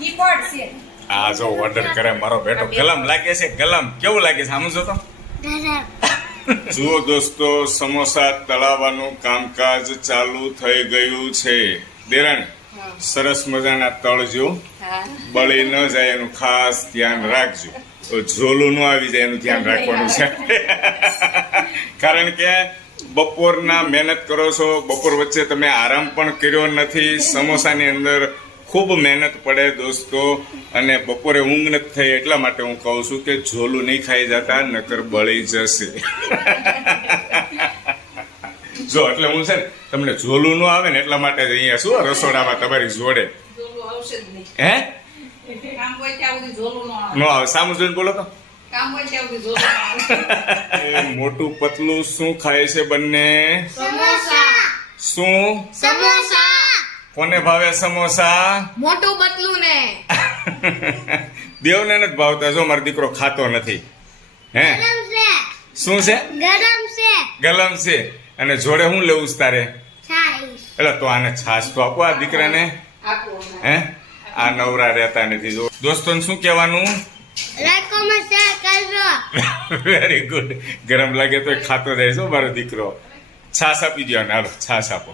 ઈ પડ છે. આ જો ઓર્ડર કરે મારો બેટો. ગલમ લાગે છે, ગલમ. કેવું લાગે છે આમ જો તો. જુઓ દોસ્તો, સમોસા તળાવવાનું કામકાજ ચાલુ થઈ ગયું છે. દેરાણી સરસ મજાના તળજો, બળી ન જાય એનું ખાસ ધ્યાન રાખજો. તો ઝોલું ન આવી જાય એનું ધ્યાન રાખવાનું છે. કારણ કે બપોરના મહેનત કરો છો, બપોર વચ્ચે તમે આરામ પણ કર્યો નથી. સમોસાની અંદર ખૂબ મહેનત પડે દોસ્તો, અને બપોરે ઊંઘ નથી થઈ એટલા માટે હું કહું છું કે ઝોલું નહીં ખાઈ જતા, નકર બળી જશે. જો એટલે હું છે ને તમને ઝોલું ન આવે ને એટલા માટે જ અહીંયા શું રસોડામાં તમારી જોડે. ઝોલું આવશે જ નહીં. હે કામ હોય ત્યાં સુધી ઝોલું ન આવે. ન આવે. સામું જોઈને બોલો તો. કામ હોય ત્યાં સુધી ઝોલું ન આવે. એ મોટું પતલું શું ખાય છે બંને? સમોસા. શું? સમોસા. કોને ભાવે સમોસા? મોટું પતલું ને. દેવને નથી ભાવતા. જો મારો દીકરો ખાતો નથી. હે શું છે? ગરમ છે ગલમ છે. અને જોડે હું લેવું છે તારે? છાઈસ એટલે તો આને છાશ તો આપો આ દીકરાને. આપો. હે આ નવરા રહેતા નથી. જો દોસ્તોને શું કહેવાનું? લાઈકોમાં શેર કરજો. Very good. ગરમ લાગે તો ખાતો જાય છે મારો દીકરો. છાશ આપી દો ને. હાલો છાશ આપો.